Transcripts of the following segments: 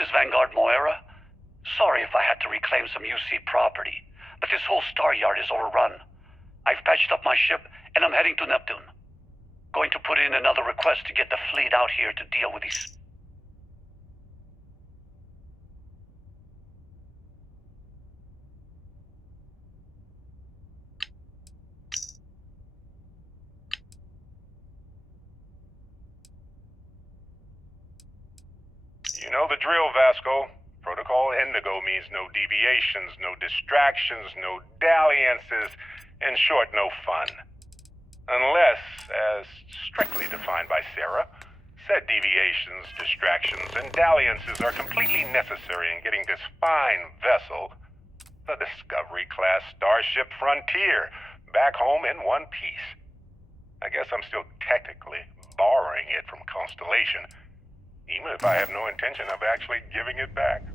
is Vanguard Moira. Sorry if I had to reclaim some UC property, but this whole star yard is overrun. I've patched up my ship, and I'm heading to Neptune. Going to put in another request to get the fleet out here to deal with these... You know the drill, Vasco. Protocol Indigo means no deviations, no distractions, no dalliances, in short, no fun. Unless, as strictly defined by Sarah, said deviations, distractions, and dalliances are completely necessary in getting this fine vessel, the Discovery-class Starship Frontier, back home in one piece. I guess I'm still technically borrowing it from Constellation, even if I have no intention of actually giving it back.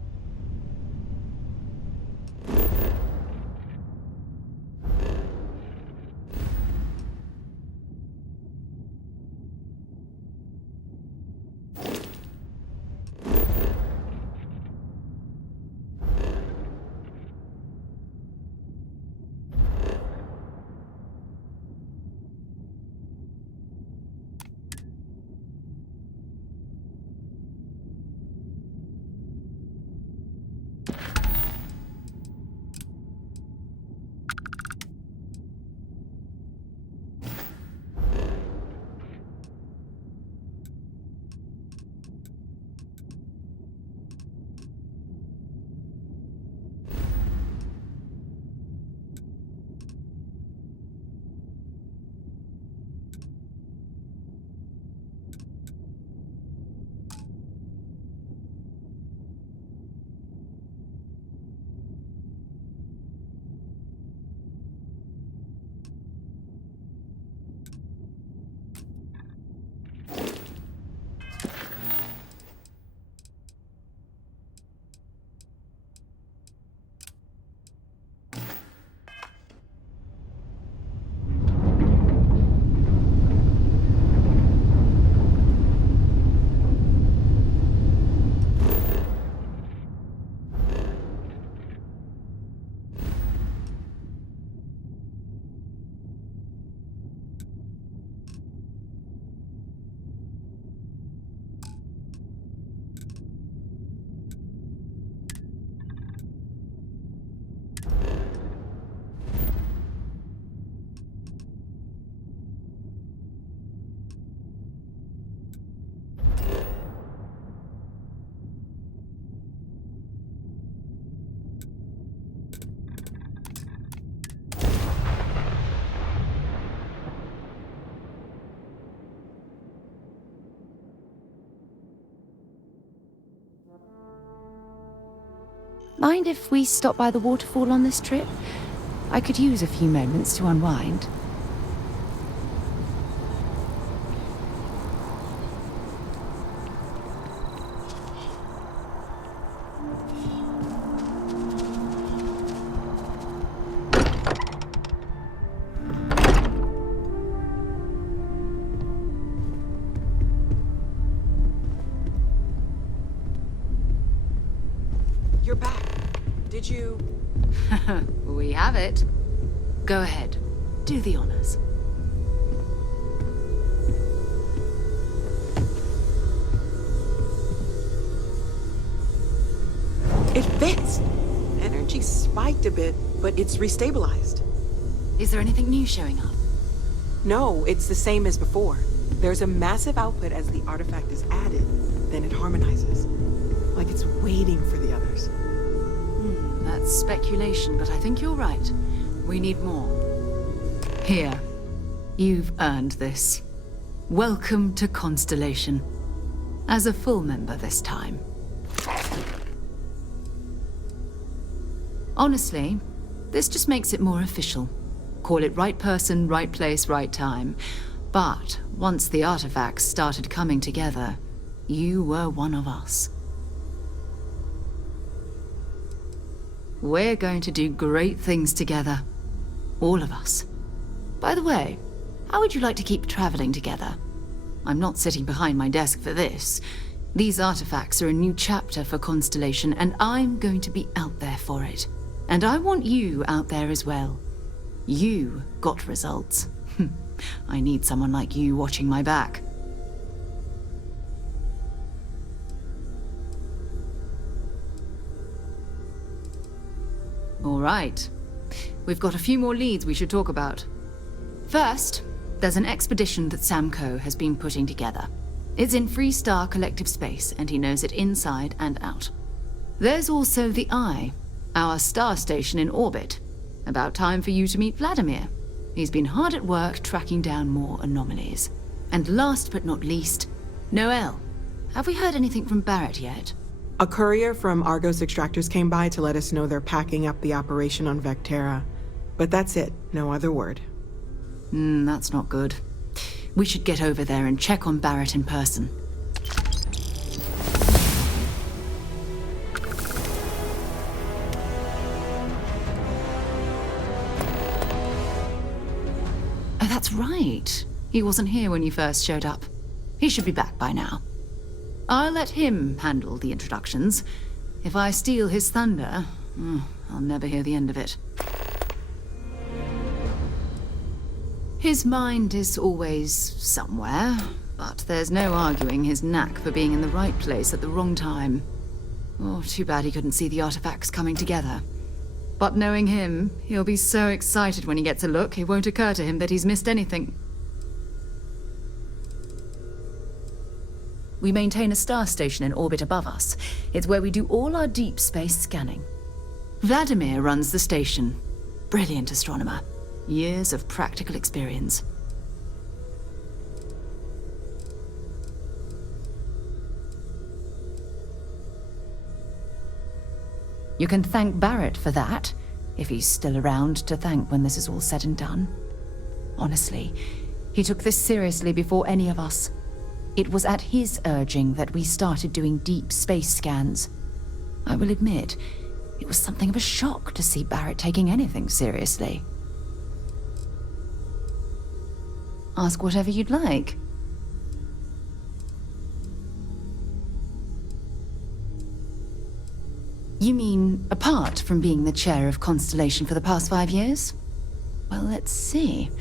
Mind if we stop by the waterfall on this trip? I could use a few moments to unwind. You're back. Did you... We have it. Go ahead. Do the honors. It fits! Energy spiked a bit, but it's restabilized. Is there anything new showing up? No, it's the same as before. There's a massive output as the artifact is added, then it harmonizes. Like it's waiting for the others. That's speculation, but I think you're right. We need more. Here. You've earned this. Welcome to Constellation. As a full member this time. Honestly, this just makes it more official. Call it right person, right place, right time. But once the artifacts started coming together, you were one of us. We're going to do great things together. All of us. By the way, how would you like to keep traveling together? I'm not sitting behind my desk for this. These artifacts are a new chapter for Constellation, and I'm going to be out there for it. And I want you out there as well. You got results. I need someone like you watching my back. All right. We've got a few more leads we should talk about. First, there's an expedition that Samco has been putting together. It's in Freestar Collective Space, and he knows it inside and out. There's also the Eye, our star station in orbit. About time for you to meet Vladimir. He's been hard at work tracking down more anomalies. And last but not least, Noel. Have we heard anything from Barrett yet? A courier from Argos Extractors came by to let us know they're packing up the operation on Vectera. But that's it, no other word. That's not good. We should get over there and check on Barrett in person. Oh, that's right. He wasn't here when you first showed up. He should be back by now. I'll let him handle the introductions. If I steal his thunder, I'll never hear the end of it. His mind is always somewhere, but there's no arguing his knack for being in the right place at the wrong time. Oh, too bad he couldn't see the artifacts coming together. But knowing him, he'll be so excited when he gets a look, it won't occur to him that he's missed anything. We maintain a star station in orbit above us. It's where we do all our deep space scanning. Vladimir runs the station. Brilliant astronomer. Years of practical experience. You can thank Barrett for that, if he's still around to thank when this is all said and done. Honestly, he took this seriously before any of us. It was at his urging that we started doing deep space scans. I will admit, it was something of a shock to see Barrett taking anything seriously. Ask whatever you'd like. You mean, apart from being the chair of Constellation for the past 5 years? Well, let's see.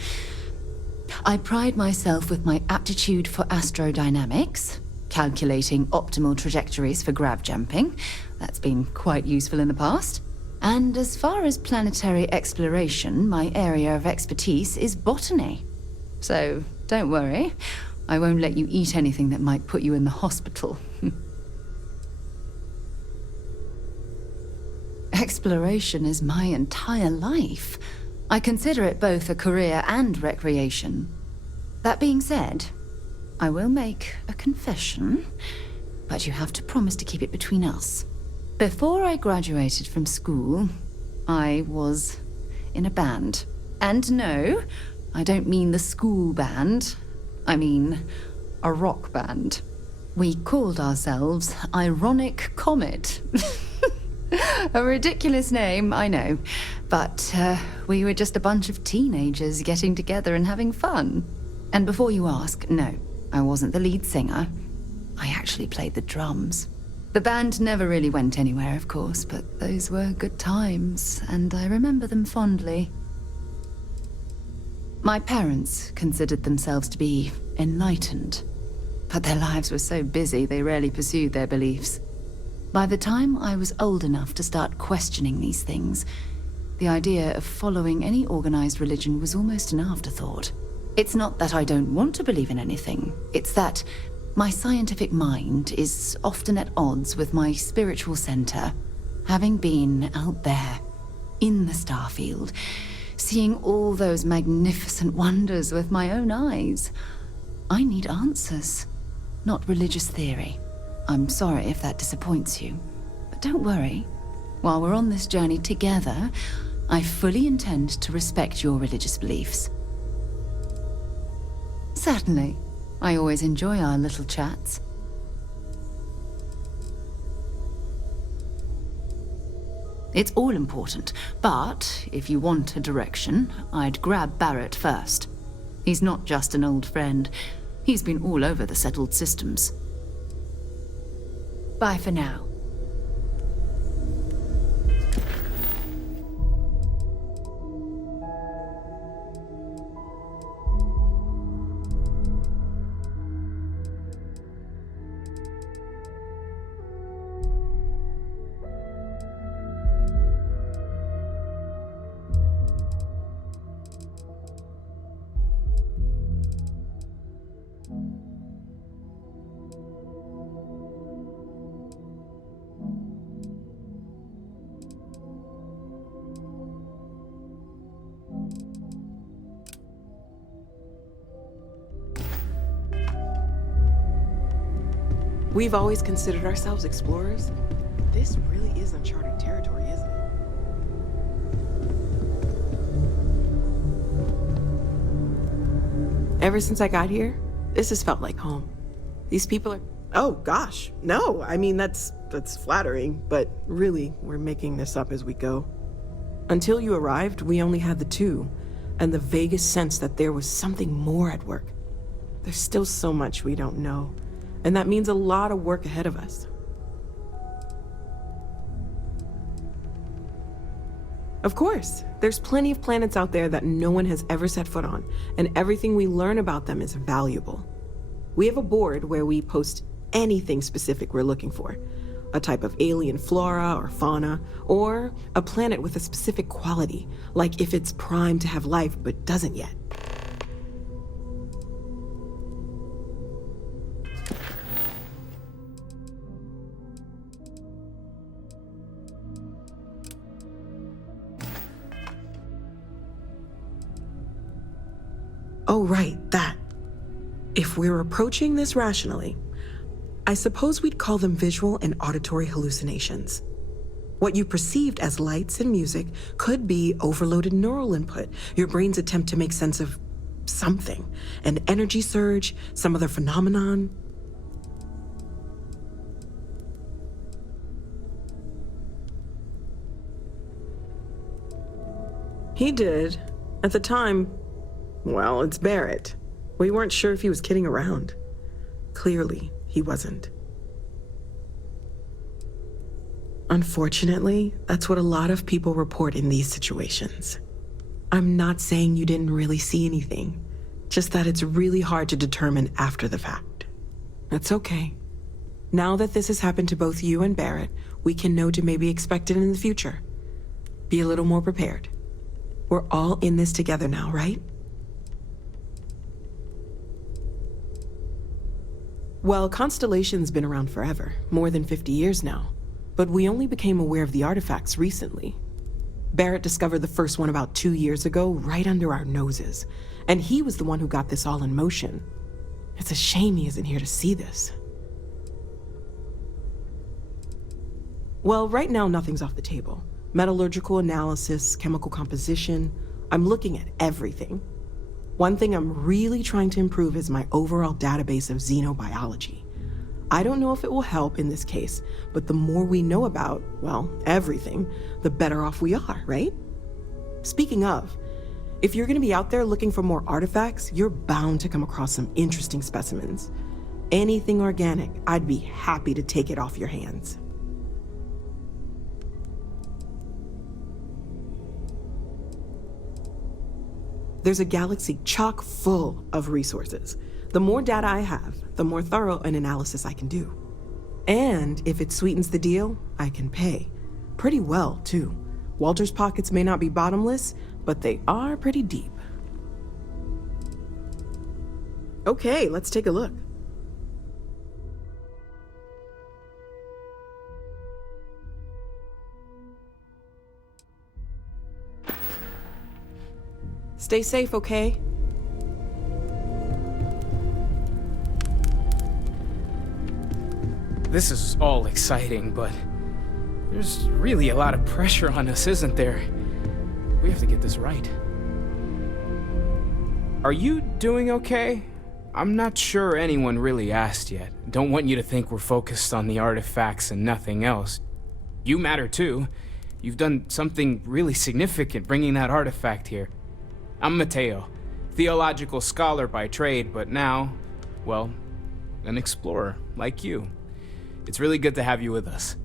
I pride myself with my aptitude for astrodynamics, calculating optimal trajectories for grav jumping. That's been quite useful in the past. And as far as planetary exploration, my area of expertise is botany. So, don't worry. I won't let you eat anything that might put you in the hospital. Exploration is my entire life. I consider it both a career and recreation. That being said, I will make a confession, but you have to promise to keep it between us. Before I graduated from school, I was in a band. And no, I don't mean the school band. I mean a rock band. We called ourselves Ironic Comet. A ridiculous name, I know. But we were just a bunch of teenagers getting together and having fun. And before you ask, no, I wasn't the lead singer. I actually played the drums. The band never really went anywhere, of course, but those were good times, and I remember them fondly. My parents considered themselves to be enlightened, but their lives were so busy they rarely pursued their beliefs. By the time I was old enough to start questioning these things, the idea of following any organized religion was almost an afterthought. It's not that I don't want to believe in anything, it's that my scientific mind is often at odds with my spiritual center. Having been out there, in the Starfield, seeing all those magnificent wonders with my own eyes, I need answers, not religious theory. I'm sorry if that disappoints you, but don't worry. While we're on this journey together, I fully intend to respect your religious beliefs. Certainly. I always enjoy our little chats. It's all important, but if you want a direction, I'd grab Barrett first. He's not just an old friend. He's been all over the settled systems. Bye for now. We've always considered ourselves explorers. This really is uncharted territory, isn't it? Ever since I got here, this has felt like home. These people are... Oh, gosh. No, I mean, that's flattering, but really, we're making this up as we go. Until you arrived, we only had the two, and the vaguest sense that there was something more at work. There's still so much we don't know. And that means a lot of work ahead of us. Of course, there's plenty of planets out there that no one has ever set foot on, and everything we learn about them is valuable. We have a board where we post anything specific we're looking for. A type of alien flora or fauna, or a planet with a specific quality, like if it's primed to have life but doesn't yet. Oh, right, that. If we're approaching this rationally, I suppose we'd call them visual and auditory hallucinations. What you perceived as lights and music could be overloaded neural input, your brain's attempt to make sense of something, an energy surge, some other phenomenon. He did. At the time, well, it's Barrett. We weren't sure if he was kidding around. Clearly, he wasn't. Unfortunately, that's what a lot of people report in these situations. I'm not saying you didn't really see anything, just that it's really hard to determine after the fact. That's okay. Now that this has happened to both you and Barrett, we can know to maybe expect it in the future. Be a little more prepared. We're all in this together now, right? Well, Constellation's been around forever, more than 50 years now. But we only became aware of the artifacts recently. Barrett discovered the first one about 2 years ago, right under our noses. And he was the one who got this all in motion. It's a shame he isn't here to see this. Well, right now nothing's off the table. Metallurgical analysis, chemical composition. I'm looking at everything. One thing I'm really trying to improve is my overall database of xenobiology. I don't know if it will help in this case, but the more we know about, well, everything, the better off we are, right? Speaking of, if you're gonna be out there looking for more artifacts, you're bound to come across some interesting specimens. Anything organic, I'd be happy to take it off your hands. There's a galaxy chock full of resources. The more data I have, the more thorough an analysis I can do. And if it sweetens the deal, I can pay. Pretty well, too. Walter's pockets may not be bottomless, but they are pretty deep. Okay, let's take a look. Stay safe, okay? This is all exciting, but there's really a lot of pressure on us, isn't there? We have to get this right. Are you doing okay? I'm not sure anyone really asked yet. Don't want you to think we're focused on the artifacts and nothing else. You matter too. You've done something really significant bringing that artifact here. I'm Mateo, theological scholar by trade, but now, well, an explorer like you. It's really good to have you with us.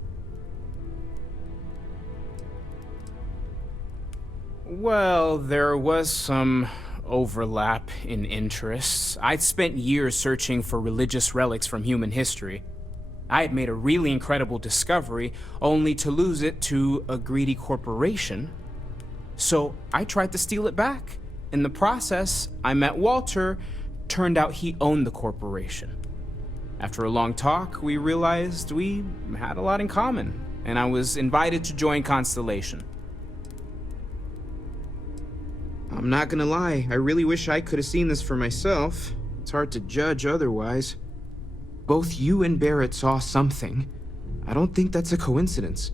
Well, there was some overlap in interests. I'd spent years searching for religious relics from human history. I had made a really incredible discovery, only to lose it to a greedy corporation. So I tried to steal it back. In the process, I met Walter. Turned out he owned the corporation. After a long talk, we realized we had a lot in common, and I was invited to join Constellation. I'm not gonna lie, I really wish I could have seen this for myself. It's hard to judge otherwise. Both you and Barrett saw something. I don't think that's a coincidence.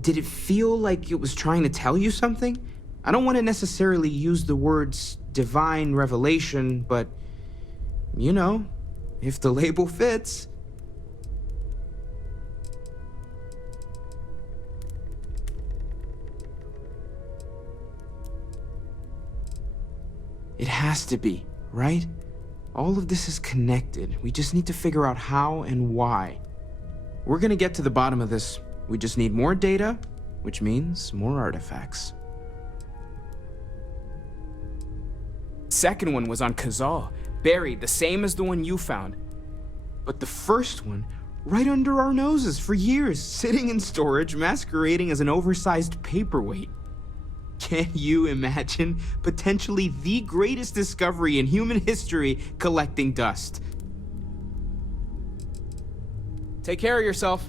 Did it feel like it was trying to tell you something? I don't want to necessarily use the words divine revelation, but, you know, if the label fits. It has to be, right? All of this is connected. We just need to figure out how and why. We're gonna get to the bottom of this. We just need more data, which means more artifacts. Second one was on Kazal, buried, the same as the one you found. But the first one, right under our noses for years, sitting in storage, masquerading as an oversized paperweight. Can you imagine potentially the greatest discovery in human history collecting dust? Take care of yourself.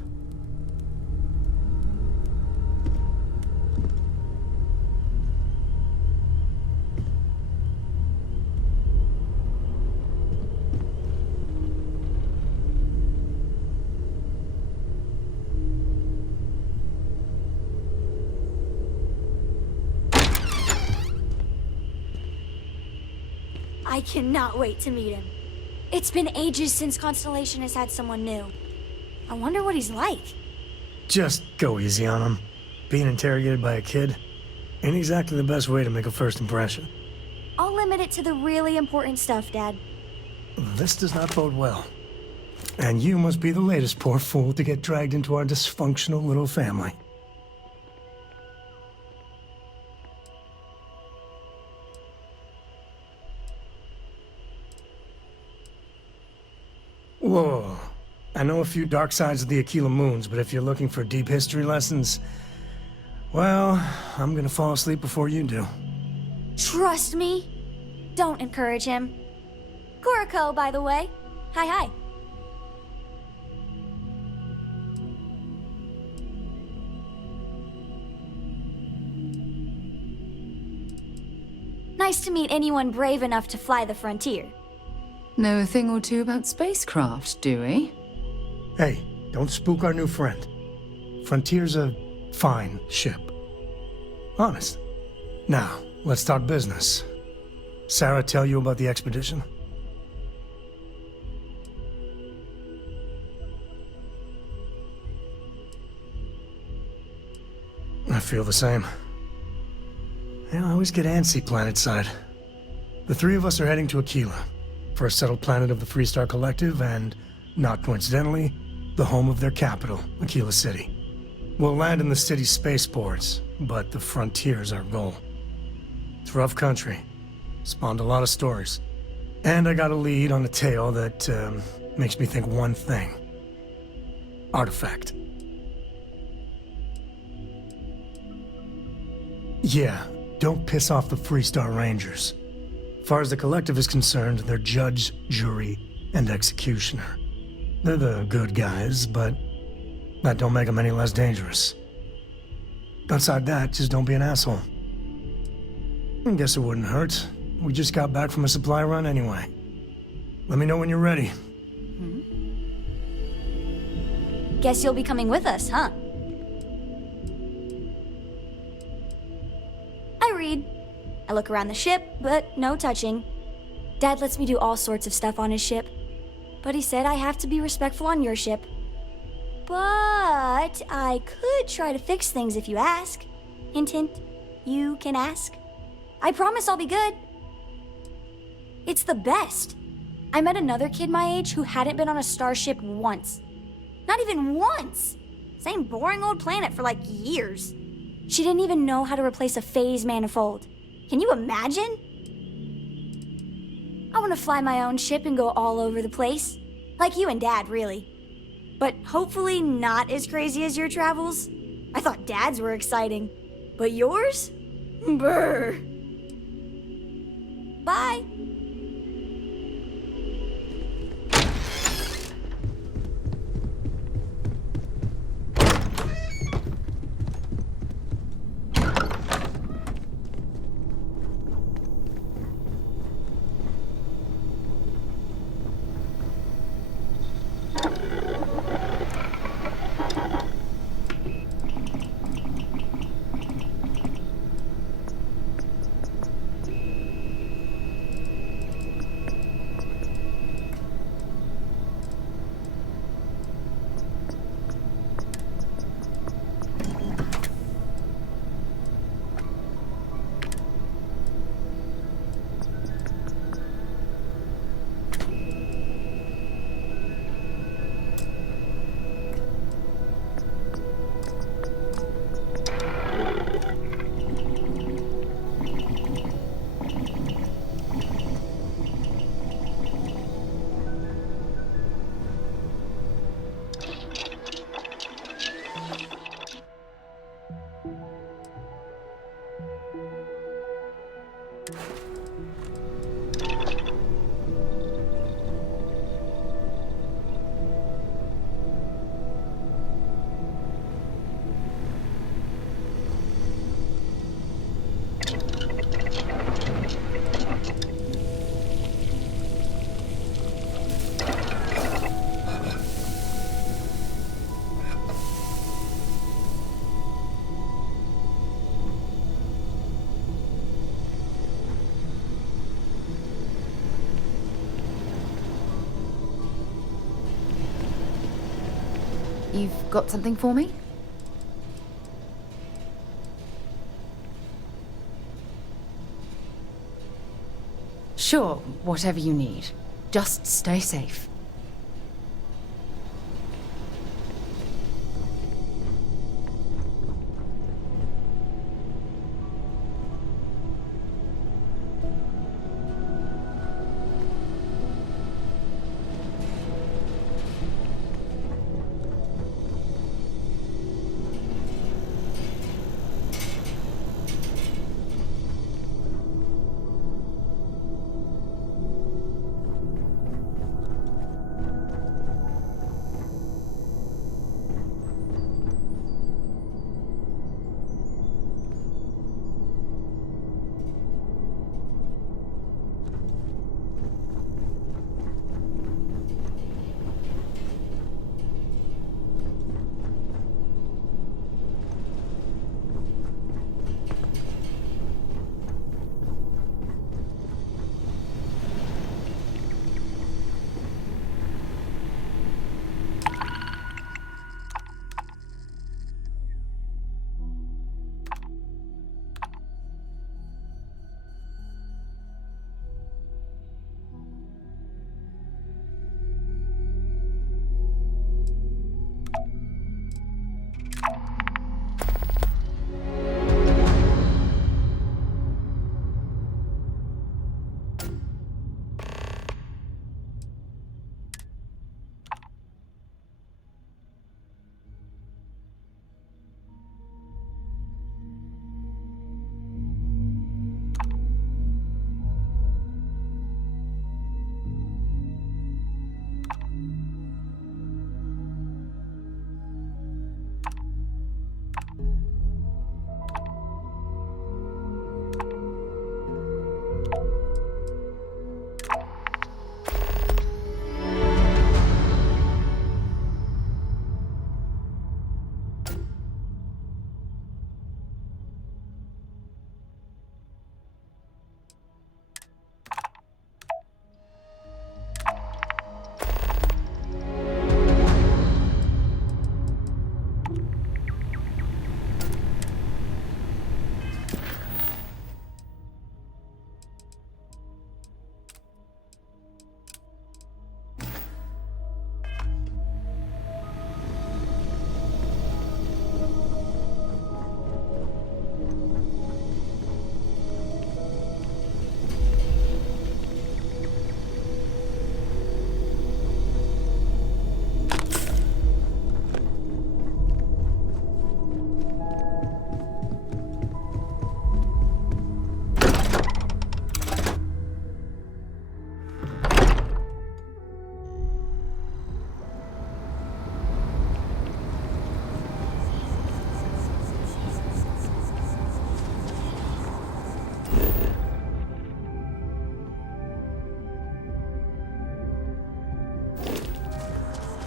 I cannot wait to meet him. It's been ages since Constellation has had someone new. I wonder what he's like. Just go easy on him. Being interrogated by a kid ain't exactly the best way to make a first impression. I'll limit it to the really important stuff, Dad. This does not bode well. And you must be the latest poor fool to get dragged into our dysfunctional little family. Whoa. I know a few dark sides of the Aquila Moons, but if you're looking for deep history lessons, well, I'm gonna fall asleep before you do. Trust me. Don't encourage him. Kuriko, by the way. Hi. Nice to meet anyone brave enough to fly the frontier. Know a thing or two about spacecraft, do we? Hey, don't spook our new friend. Frontier's a fine ship. Honest. Now, let's talk business. Sarah tell you about the expedition? I feel the same. I always get antsy planetside. The three of us are heading to Aquila, first settled planet of the Freestar Collective, and, not coincidentally, the home of their capital, Aquila City. We'll land in the city's spaceports, but the frontier's our goal. It's rough country. Spawned a lot of stories. And I got a lead on a tale that makes me think one thing. Artifact. Yeah, don't piss off the Freestar Rangers. As far as the Collective is concerned, they're judge, jury, and executioner. They're the good guys, but that don't make them any less dangerous. Outside that, just don't be an asshole. I guess it wouldn't hurt. We just got back from a supply run anyway. Let me know when you're ready. Guess you'll be coming with us, huh? I read. I look around the ship, but no touching. Dad lets me do all sorts of stuff on his ship. But he said I have to be respectful on your ship. But I could try to fix things if you ask. Hint, hint. You can ask. I promise I'll be good. It's the best. I met another kid my age who hadn't been on a starship once. Not even once. Same boring old planet for like years. She didn't even know how to replace a phase manifold. Can you imagine? I want to fly my own ship and go all over the place. Like you and Dad, really. But hopefully not as crazy as your travels. I thought Dad's were exciting. But yours? Brr. Bye. You've got something for me? Sure, whatever you need. Just stay safe.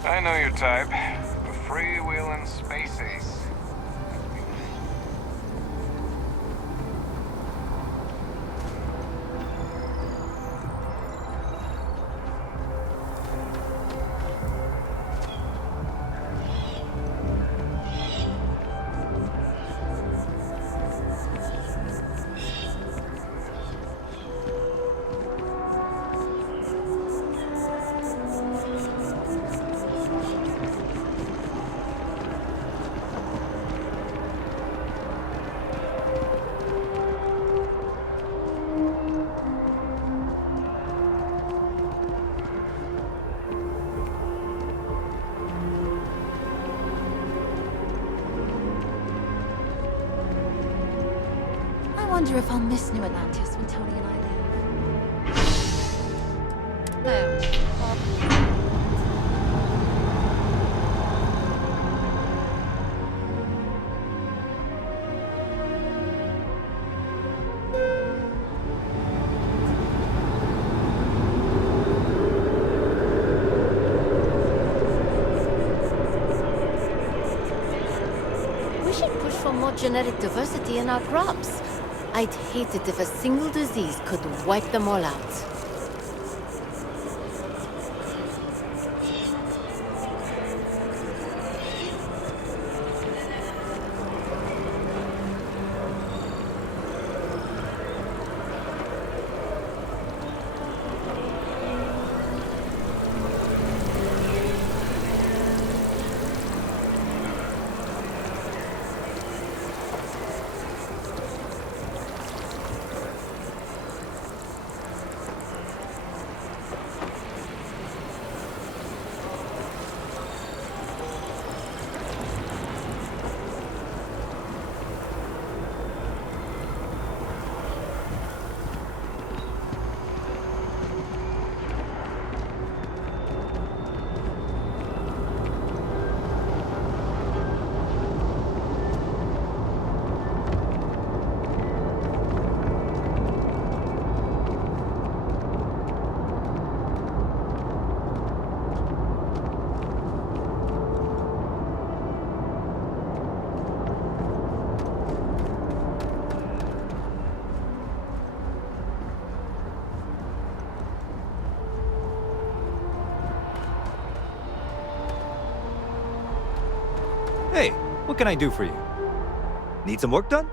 I know your type. A freewheeling space ace. I wonder if I'll miss New Atlantis when Tony and I leave. No. We should push for more genetic diversity in our crops. I'd hate it if a single disease could wipe them all out. Hey, what can I do for you? Need some work done?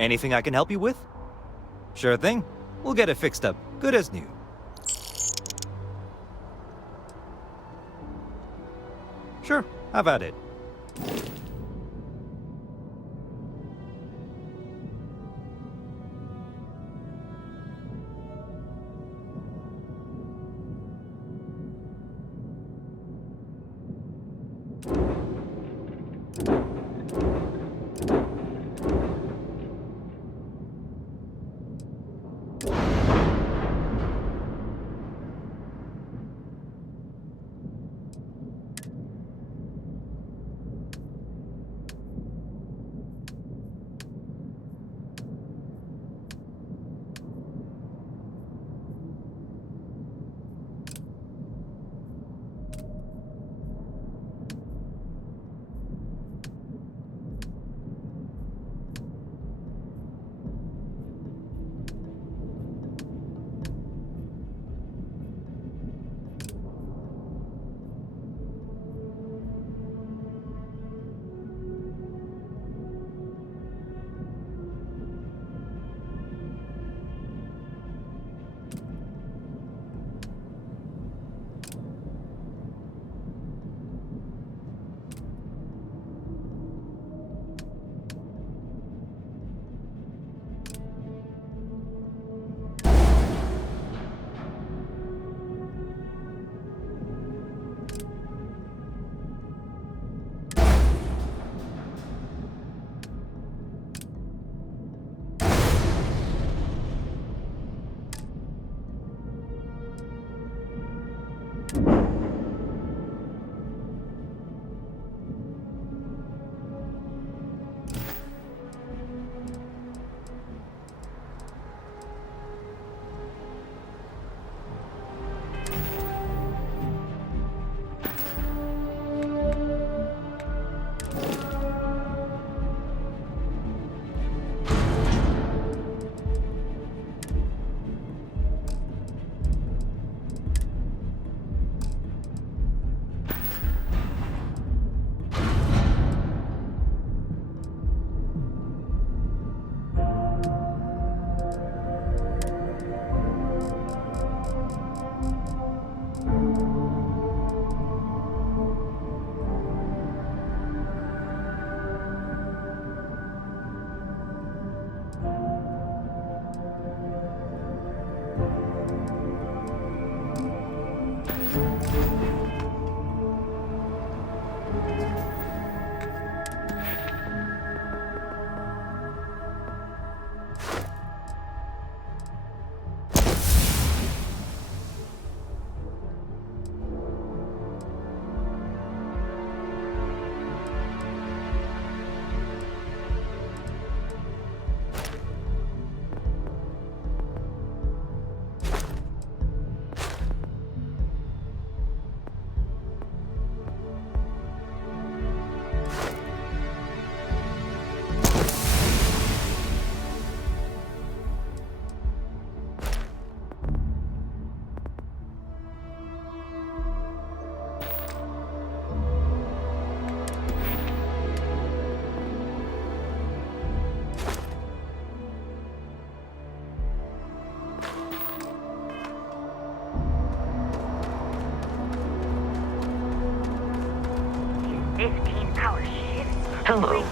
Anything I can help you with? Sure thing. We'll get it fixed up, good as new. Sure, have at it. Hello.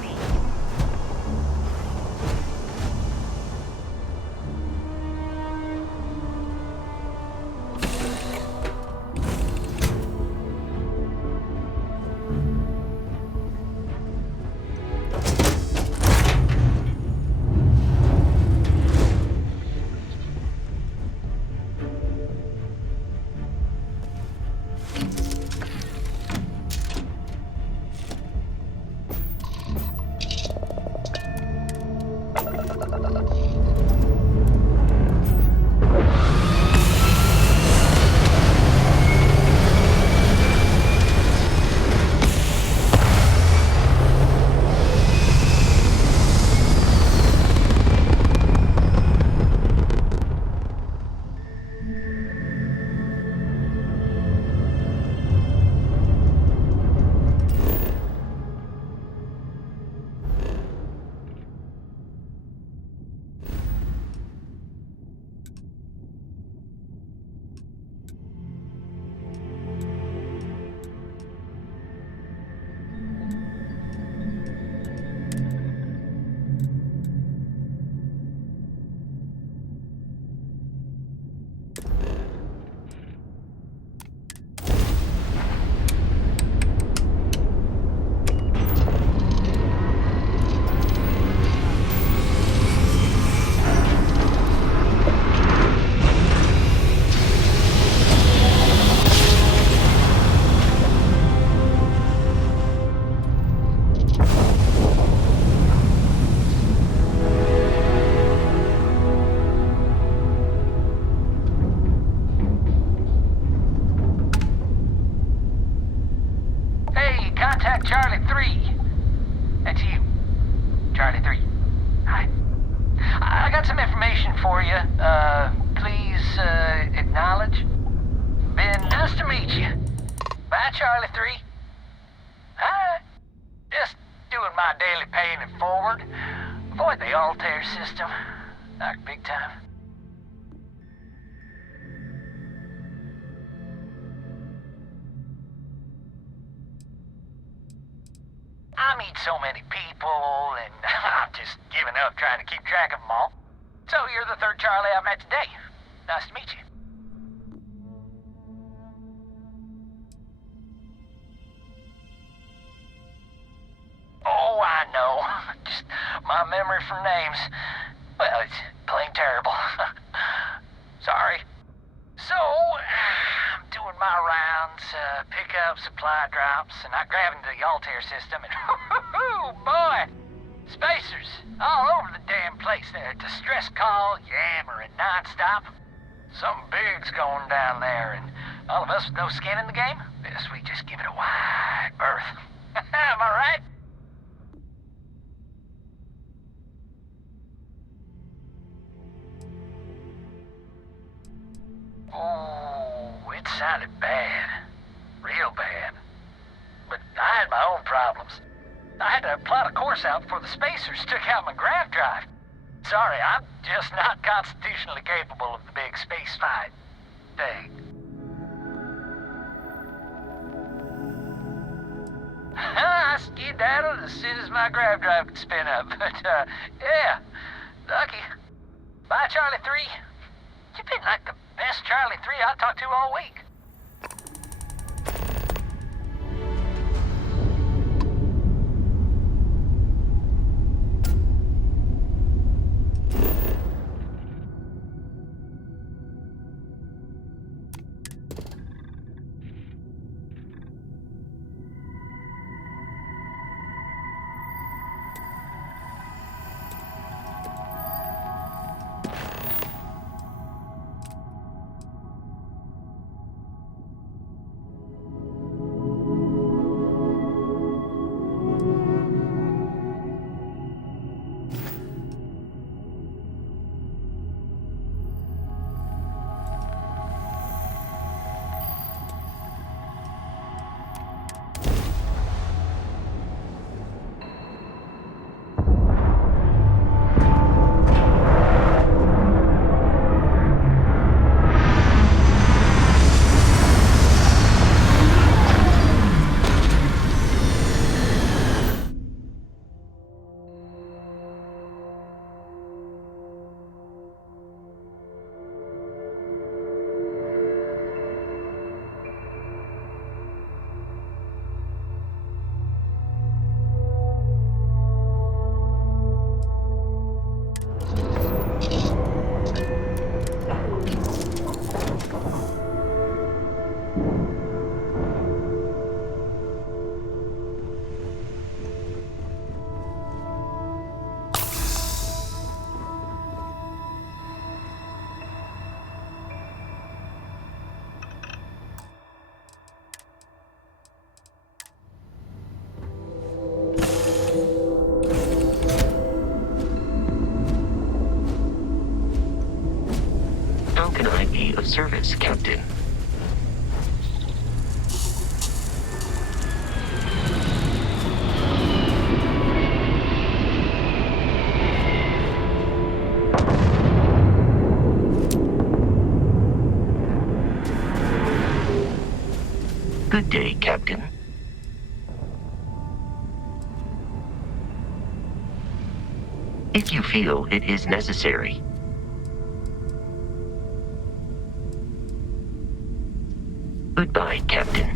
Contact Charlie 3. That's you. Charlie 3. Hi. I got some information for you. Please, acknowledge. Been nice to meet you. Bye, Charlie 3. Hi. Just doing my daily paying it forward. Avoid the Altair system. Like big time. I meet so many people, and I'm just giving up trying to keep track of them all. So you're the third Charlie I've met today. Nice to meet you. Oh, I know. Just my memory for names. Well, it's plain terrible. Sorry. So, I'm doing my rounds, pick up supply drops, and I grab into the Altair system, and oh boy! Spacers all over the damn place there. Distress call, yammering nonstop. Something big's going down there, and all of us with no skin in the game, best we just give it a wide berth. Am I right? Oh, it sounded bad. Real bad. But I had my own problems. I had to plot a course out before the spacers took out my grav drive. Sorry, I'm just not constitutionally capable of the big space fight thing. I skedaddled as soon as my grav drive could spin up, but, yeah, lucky. Bye, Charlie 3. You've been like the best Charlie 3 I talked to all week. Of service, Captain. Good day, Captain. If you feel it is necessary. Goodbye, Captain.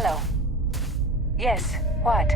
Hello. Yes, what?